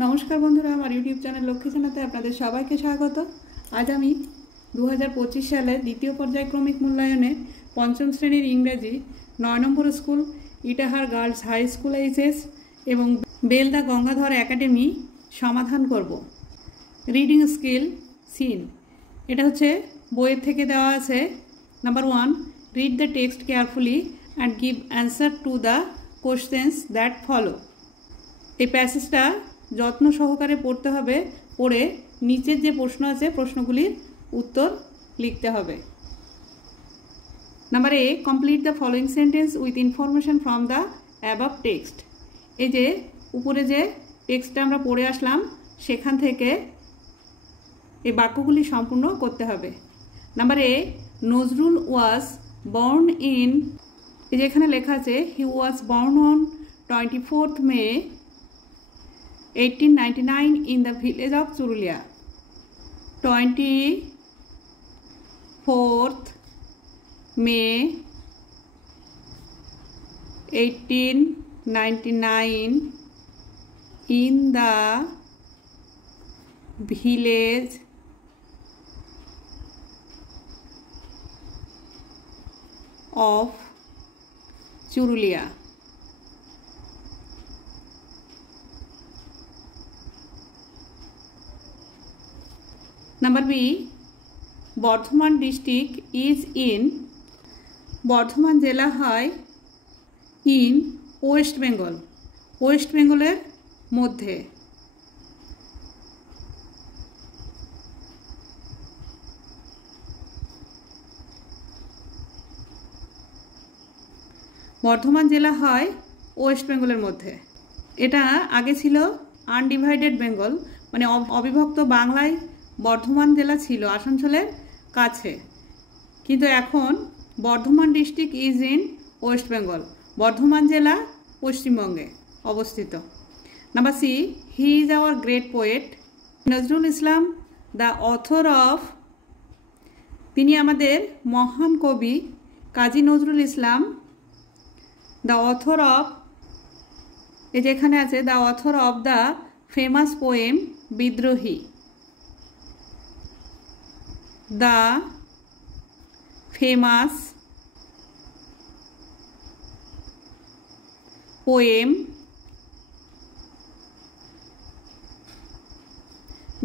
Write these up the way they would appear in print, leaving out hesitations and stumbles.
नमस्कार बंधुरा आमार यूट्यूब चैनल लक्ष्मी सेनाते आपनादेर सबाइके स्वागत। आज आमी 2025 साले द्वितीय पर्यायक्रमिक मूल्यायने पंचम श्रेणीर इंग्रेजी 9 number school Itahar girls high school HS एवं बेलदा गंगाधर एकाडेमी समाधान करब। रिडिंग स्किल सीन एटा होच्छे बोइয়ের থেকে দেওয়া আছে। Number 1 read the text carefully and give answer to the questions that follow. এই প্যাসেজটা যত্ন সহকারে পড়তে হবে, পড়ে নিচের যে প্রশ্ন আছে প্রশ্নগুলির উত্তর লিখতে হবে। Number A complete the following sentence with information from the above text. এই যে উপরে যে টেক্সটটা আমরা পড়ে আসলাম সেখান থেকে এই বাক্যগুলি সম্পূর্ণ করতে হবে। Number A Nazrul was born in, এই যে এখানে লেখা আছে he was born on 24th May 1899 in the village of Churulia. 24th May 1899 in the village of Churulia. Number B, Bardhaman district is in, Bardhaman জেলা হয় ইন ওয়েস্ট বেঙ্গল, ওয়েস্ট বেঙ্গলের মধ্যে। বর্ধমান জেলা হয় ওয়েস্ট বেঙ্গলের মধ্যে। এটা আগে ছিল আনডিভাইডেড বেঙ্গল, মানে অবিভক্ত বাংলায় বর্ধমান জেলা ছিল আসানসোলের কাছে, কিন্তু এখন Bardhaman district is in West Bengal, Bardhaman জেলা পশ্চিমবঙ্গে অবস্থিত। Number C he is our great poet Nazrul Islam the author of, তিনি আমাদের মহান কবি Kazi Nazrul Islam the author of, এই যেখানে আছে the author of the famous poem Bidrohi, the famous poem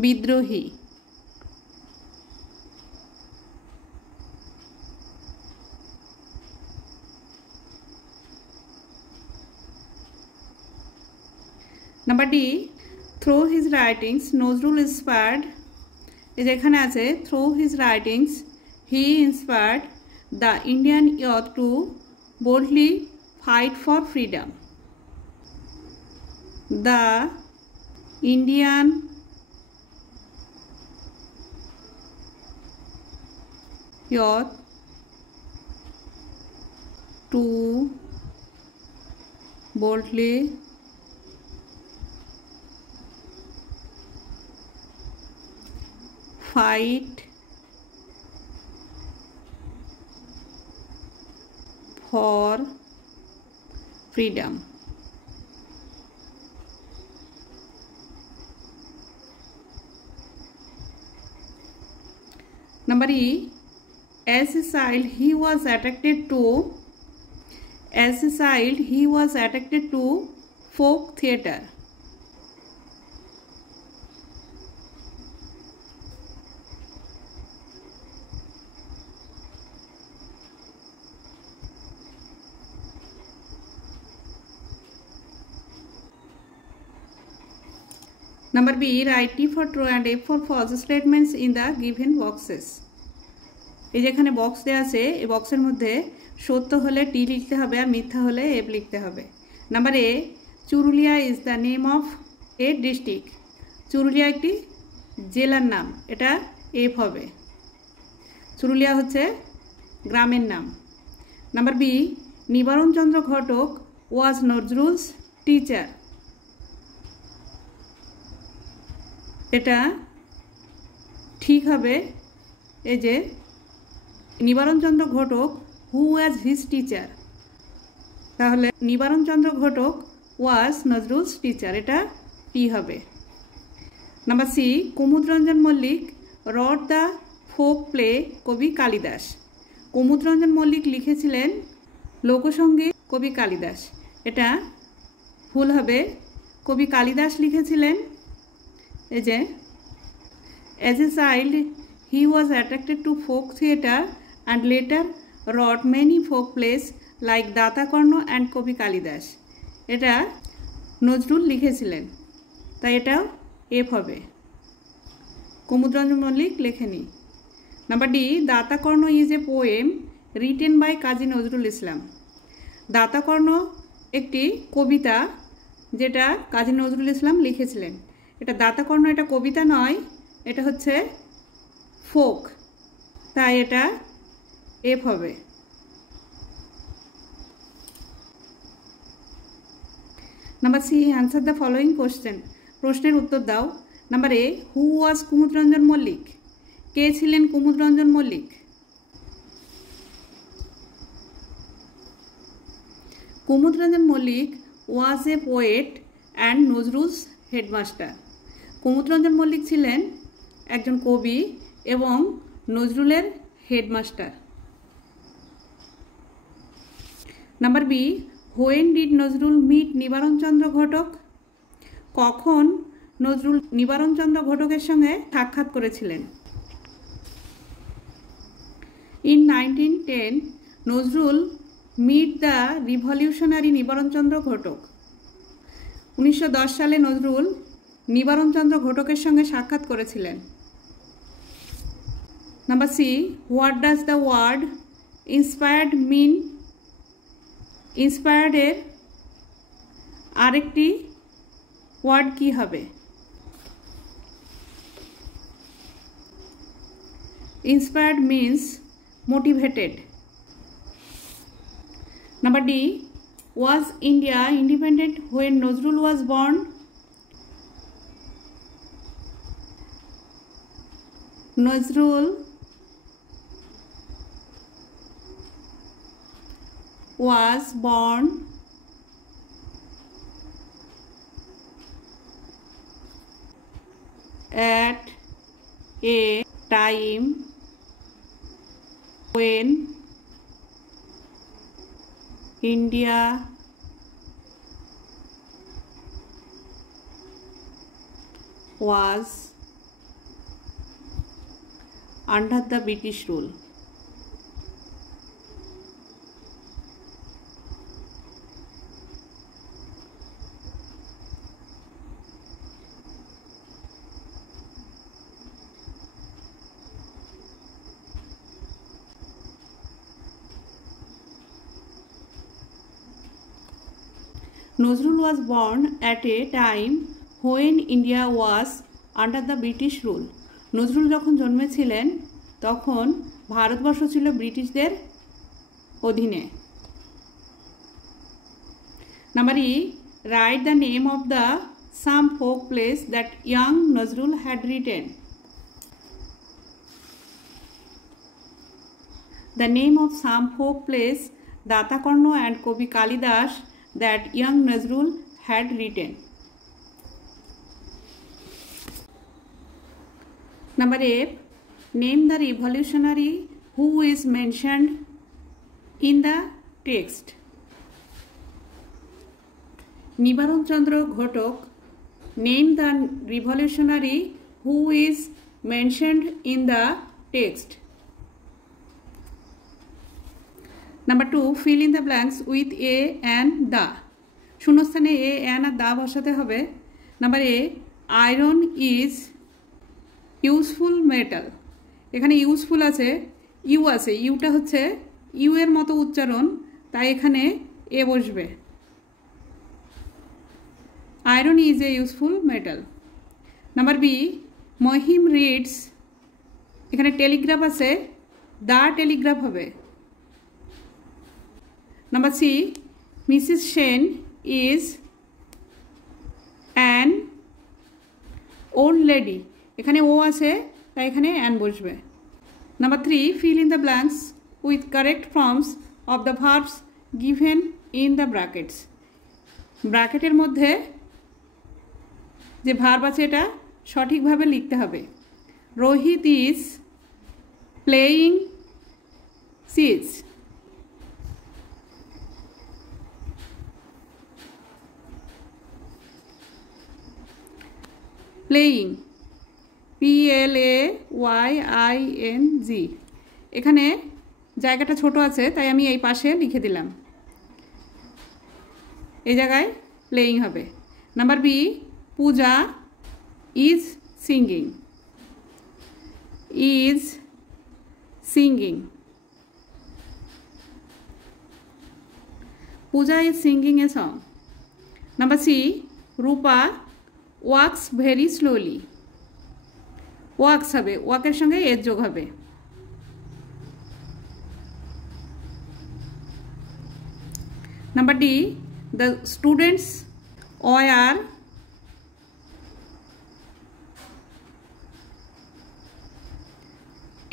Bidrohi. Number D through his writings Nazrul inspired, যেখানে আছে through his writings he inspired the Indian youth to boldly fight for freedom, the Indian youth to boldly fight for freedom. Number E, as a child he was attracted to folk theatre. Number B, write T for true and F for false statements in the given boxes. এই যেখানে বক্স দেওয়া আছে এই বক্সের মধ্যে সত্য হলে টি লিখতে হবে আর মিথ্যা হলে এফ লিখতে হবে। Number A Churulia is the name of a district, Churulia একটি জেলার নাম, এটা এফ হবে। চুরুলিয়া হচ্ছে গ্রামের নাম। নাম্বার বি নিবারণচন্দ্র ঘটক ওয়াজ নজরুলস টিচার, এটা ঠিক হবে। এই যে নিবারণচন্দ্র ঘটক হু ওয়াজ হিজ টিচার, তাহলে নিবারণচন্দ্র ঘটক ওয়াজ নজরুলস টিচার, এটা টি হবে। Number C, Kumudranjan Mallick wrote the folk play কবি কালিদাস। কুমুদরঞ্জন মল্লিক লিখেছিলেন লোকসঙ্গীত কবি কালিদাস। এটা ভুল হবে, কবি কালিদাস লিখেছিলেন এই যে as a child he was attracted to folk theatre and later wrote many folk plays like Datakarna and Kabi Kalidas. এটা নজরুল লিখেছিলেন, তাই এটাও এফ হবে, কুমুদরঞ্জন মল্লিক লেখেনি। Number D, Datakarna is a poem written by Kazi Nazrul Islam. Datakarna একটি কবিতা যেটা কাজী নজরুল ইসলাম লিখেছিলেন। এটা দাতাকর্ণ, এটা কবিতা নয়, এটা হচ্ছে ফোক, তাই এটা এফ হবে। Number C, answer the following question. প্রশ্নের উত্তর দাও। Number A, who was Kumudranjan Mallick? কে ছিলেন Kumudranjan Mallick? Kumudranjan Mallick was a poet and Nazrul's headmaster. Kumudranjan Mallick ছিলেন একজন কবি এবং নজরুলের headmaster. Number B, when did Nazrul meet Nibaranchandra Ghatak? কখন নজরুল নিবারণচন্দ্র ঘটকের সঙ্গে সাক্ষাৎ করেছিলেন? In 1910 Nazrul meet the revolutionary Nibaranchandra Ghatak. 1910 সালে নজরুল নিবারণচন্দ্র ঘটকের সঙ্গে সাক্ষাৎ করেছিলেন। Number C, what does the word inspired mean? Inspired এর আরেকটি ওয়ার্ড কি হবে? Inspired means motivated. Number D, was India independent when Nazrul was born? Nazrul was born at a time when India was under the British rule. Nazrul was born at a time when India was under the British rule. Nazrul যখন জন্মেছিলেন তখন ভারতবর্ষ ছিল ব্রিটিশদের অধীনে। Number E, write the name of the some folk place that young Nazrul had written. The name of some folk place Datakarna and Kabi Kalidas that young Nazrul had written. Number 8, name the revolutionary who is mentioned in the text. Nibaron Chandra Ghotok, name the revolutionary who is mentioned in the text. Number 2, fill in the blanks with a and the. শূন্যস্থানে এ and আর the বসাতে হবে। Number A, iron is useful metal. এখানে useful আছে, U আছে, ইউটা হচ্ছে U এর মতো উচ্চারণ, তাই এখানে এ বসবে। Iron is a useful metal. Number B, Mahim reads, এখানে টেলিগ্রাফ আছে, দা টেলিগ্রাফ হবে। Number C, Mrs. Shen is an old lady. এখানে ও আছে, তাই এখানে অ্যান বসবে। Number 3, fill in the blanks with correct forms of the verbs given in the brackets. ব্র্যাকেটের মধ্যে যে ভার্ব আছে এটা সঠিকভাবে লিখতে হবে। Rohit is playing chess. Playing PLAYING। এখানে জায়গাটা ছোট আছে তাই আমি এই পাশে লিখে দিলাম, এই জায়গায় প্লেয়িং হবে। Number B, Puja is singing. Is singing, Puja is singing a song. Number C, Rupa walks very slowly. Walks হবে, ওয়াকের সঙ্গে এর যোগ হবে। Number D, the students were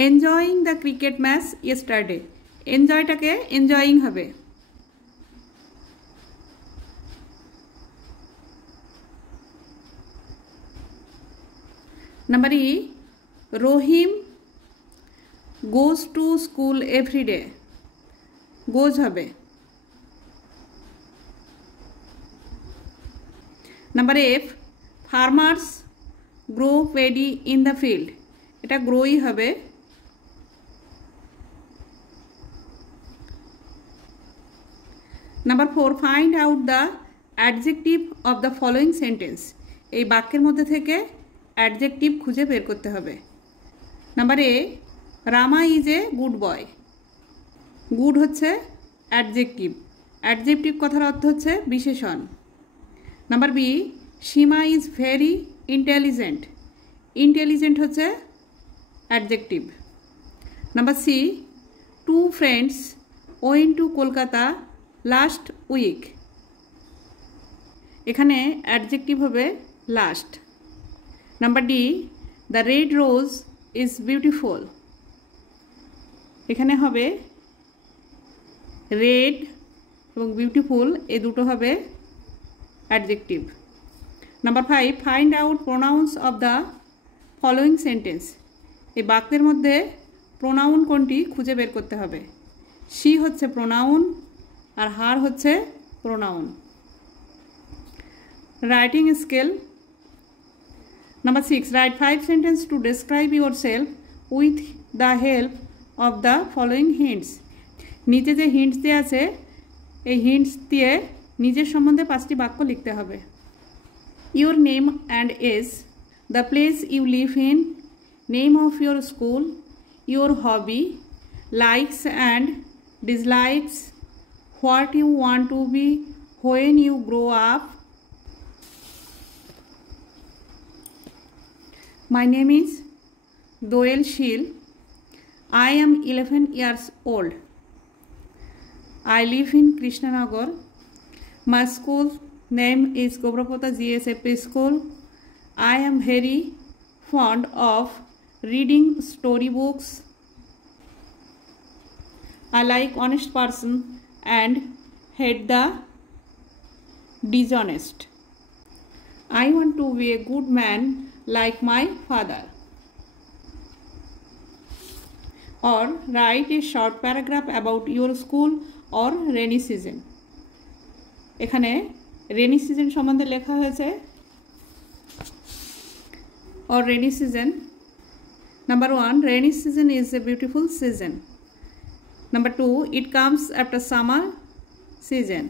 enjoying the cricket match yesterday. Enjoy টাকে enjoying হবে। Number E, Rohim goes to school every day. Goes হবে। Number F, farmers grow paddy in the field. এটা গ্রোই হবে। Number four, find out the adjective of the following sentence. এই বাক্যের মধ্যে থেকে adjective খুঁজে বের করতে হবে। Number A, Rama is a good boy. Good হচ্ছে অ্যাডজেক্টিভ, অ্যাডজেক্টিভ কথার অর্থ হচ্ছে বিশেষণ। Number B, Seema is very intelligent. Intelligent হচ্ছে adjective. Number C, two friends went to Kolkata last week. এখানে অ্যাডজেক্টিভ হবে last. Number D, the red rose is beautiful. এখানে হবে রেড এবং বিউটিফুল, এই দুটো হবে adjective. Number five, find out pronounce of the following sentence. এই বাক্যের মধ্যে প্রোনাউন কোনটি খুঁজে বের করতে হবে। শি হচ্ছে প্রোনাউন আর হার হচ্ছে pronoun. Writing scale. Number six, right 5 sentence to describe your self with the help of the following hints. নিচে যে হিন্টস দিয়ে আছে এই হিন্টস দিয়ে নিজের সম্বন্ধে 5টি বাক্য লিখতে হবে। Your name and age, the place you live in, name of your school, your hobby, likes and dislikes, what you want to be when you grow up. My name is Doyel Shil. I am 11 years old. I live in Krishnanagar. My school name is Gobrapota GSFP School. I am very fond of reading storybooks. I like honest person and hate the dishonest. I want to be a good man like my father. Or write a short paragraph about your school or rainy season. এখানে rainy season সম্বন্ধে লেখা হয়েছে। or rainy season. Number 1, rainy season is a beautiful season. Number 2, it comes after summer season.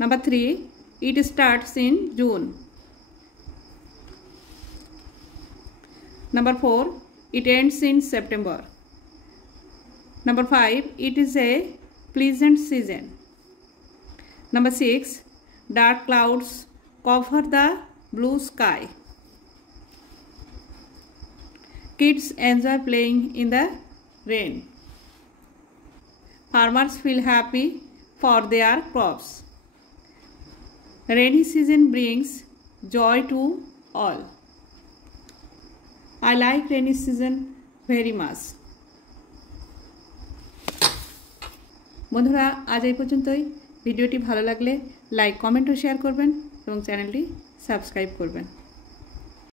Number 3, it starts in June. Number 4, it ends in September. Number 5, it is a pleasant season. Number 6, dark clouds cover the blue sky. Kids enjoy playing in the rain. Farmers feel happy for their crops. Rainy season brings joy to all. I like rainy season very much. বন্ধুরা আজ এই পর্যন্তই। ভিডিওটি ভালো লাগলে like comment ও শেয়ার করবেন এবং চ্যানেলটি সাবস্ক্রাইব করবেন।